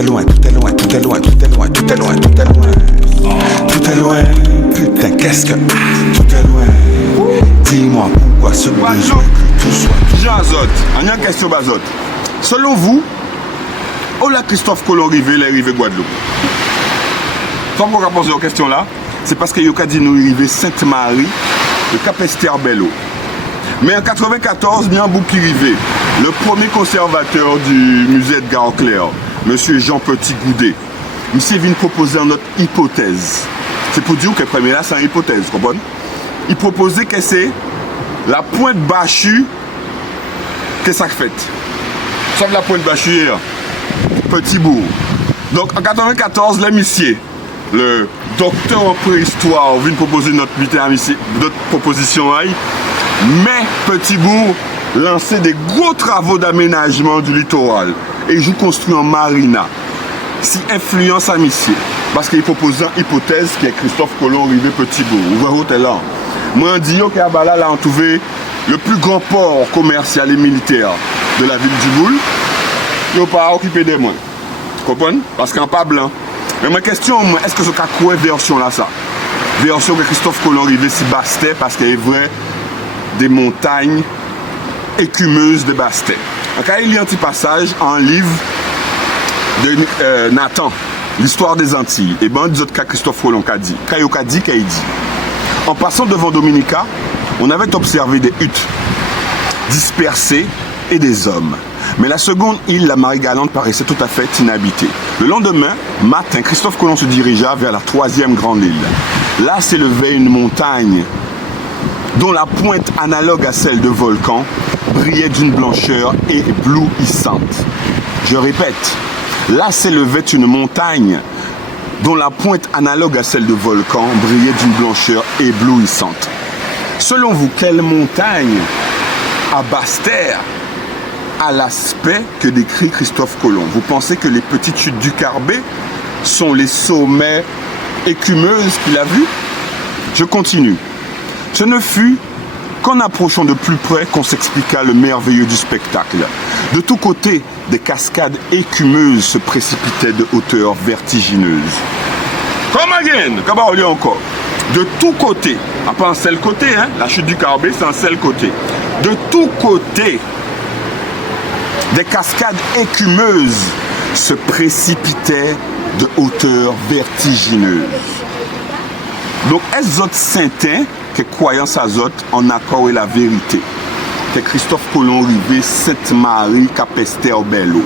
est loin, tout est loin, tout est loin, tout est loin, tout est loin, tout est loin. Tout est loin, putain, qu'est-ce que. Tout est loin. Dis-moi pourquoi ce besoin que tout soit. Jean Azot, en une question Bazot. Selon vous, où la Christophe Colomb arrivé, il est arrivé Guadeloupe? Sans qu'on va poser aux questions là, c'est parce que Yoka dit nous arrivé Sainte-Marie, de Cap-Esther-Bello. Mais en 94, il y a un bout qui arrivé. Le premier conservateur du musée Edgar Auclair, M. Jean Petit-Goudet, monsieur vient proposer notre hypothèse. C'est pour dire que le premier là, c'est une hypothèse, vous comprenez? Il proposait que c'est la pointe bachue que ça fait. Sauf la pointe bachue hier, Petit bourg. Donc en 94, l'amitié, le docteur en préhistoire, vient proposer notre proposition. Mais Petit bourg lançait des gros travaux d'aménagement du littoral. Et je construis en marina. Si influence amitié. Parce qu'il propose une hypothèse qui est Christophe Colomb arrivé Petit bourg. Vous voyez là. Moi, je dis que là, on trouvé le plus grand port commercial et militaire de la ville du Boule. Ils n'ont pas occupé des mois. Vous comprenez? Parce qu'il n'y a pas blanc. Mais ma question, est-ce que ce cas quoi version là ça? Version que Christophe Colomb arrivé si Bastet parce qu'il y a vrai des montagnes écumeuses de Bastet. Donc, il y a un petit passage en livre de Nathan, l'histoire des Antilles. Et ben, d'autres cas Christophe Colomb a dit. Kayoka dit, qu'il dit. En passant devant Dominica, on avait observé des huttes dispersées et des hommes. Mais la seconde île, la Marie-Galante, paraissait tout à fait inhabitée. Le lendemain matin, Christophe Colomb se dirigea vers la troisième grande île. Là s'élevait une montagne dont la pointe analogue à celle de volcan brillait d'une blancheur éblouissante. Je répète, là s'élevait une montagne dont la pointe analogue à celle de volcan brillait d'une blancheur éblouissante. Selon vous, quelle montagne à Basse-Terre a l'aspect que décrit Christophe Colomb? Vous pensez que les petites chutes du Carbet sont les sommets écumeuses qu'il a vus? Je continue. Ce ne fut qu'en approchant de plus près qu'on s'expliqua le merveilleux du spectacle. De tous côtés, des cascades écumeuses se précipitaient de hauteur vertigineuse. Come again, comment on lit encore? De tous côtés, pas en seul côté, hein? La chute du Carbet, c'est en seul côté. De tous côtés, des cascades écumeuses se précipitaient de hauteur vertigineuse. Donc, est-ce autres saintin que croyance à autres en accord avec la vérité? Que Christophe Colomb arrivé Sainte-Marie, Cap-Esther-Bello.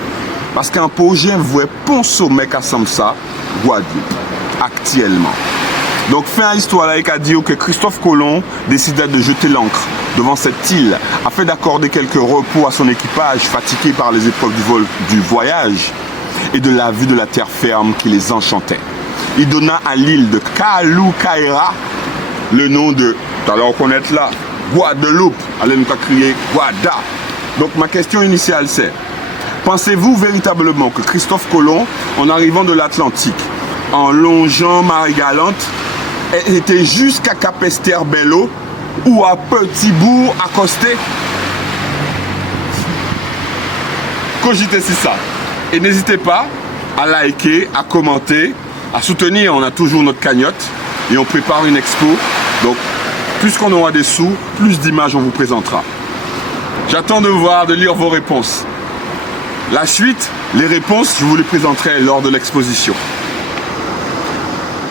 Parce qu'un projet voit pont sommet qu'à Samsa, Guadeloupe, actuellement. Donc, fin à l'histoire là, il a dit que Christophe Colomb décida de jeter l'ancre devant cette île afin d'accorder quelques repos à son équipage fatigué par les épreuves du voyage et de la vue de la terre ferme qui les enchantait. Il donna à l'île de Kaloukaïra le nom de, alors reconnaître là, Guadeloupe. Allez nous crier Guada. Donc ma question initiale c'est, pensez-vous véritablement que Christophe Colomb, en arrivant de l'Atlantique, en longeant Marie-Galante, était jusqu'à Cap-Esther-Bello ou à Petit bourg accosté? Cogitez si ça. Et n'hésitez pas à liker, à commenter, à soutenir. On a toujours notre cagnotte et on prépare une expo. Donc, plus qu'on aura des sous, plus d'images on vous présentera. J'attends de lire vos réponses. La suite, les réponses, je vous les présenterai lors de l'exposition.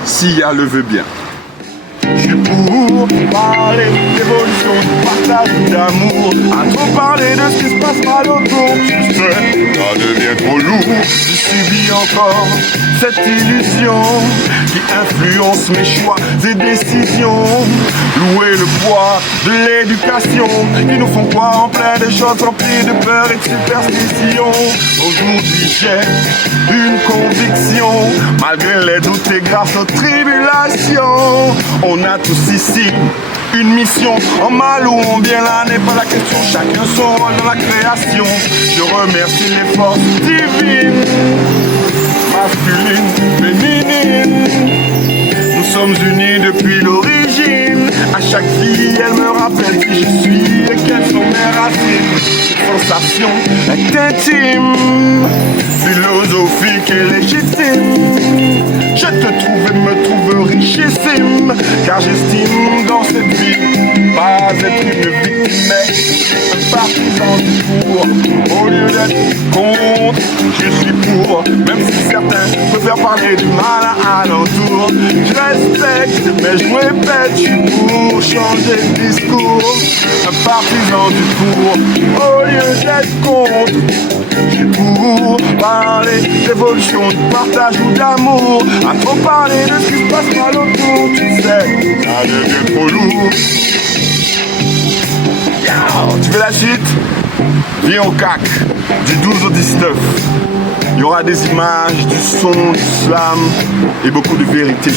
Si ya le veut bien. Je suis pour parler d'évolution, de partage, d'amour. À trop parler de ce qui se passe mal autour. Tu sais, ça devient trop lourd. Je subis encore cette illusion qui influence mes choix et décisions. Louer le poids de l'éducation qui nous font croire en plein de choses remplies de peur et de superstition. Aujourd'hui j'ai une conviction, malgré les doutes et grâce aux tribulations. On a tous ici une mission, en mal ou en bien, là n'est pas la question, chacun son rôle dans la création. Je remercie les forces divines, masculines, féminines. Nous sommes unis depuis l'origine. À chaque vie, elle me rappelle qui je suis et quelles sont mes racines. Cette sensation est intime, philosophique et légitime. Je te trouve et me trouve richissime, car j'estime dans cette vie pas être une victime, mais un partisan du pour. Au lieu d'être contre, je suis pour, même si certains préfèrent parler du mal à alentour. Je respecte, mais je répète, je suis pour changer de discours. Un partisan du pour, au lieu d'être contre. Je suis pour parler d'évolution, de partage ou d'amour. À trop parler de ce qui se passe mal autour, tu sais, ça devient trop lourd. Tu veux la suite? Viens au CAC, du 12 au 19. Il y aura des images, du son, du slam et beaucoup de vérité.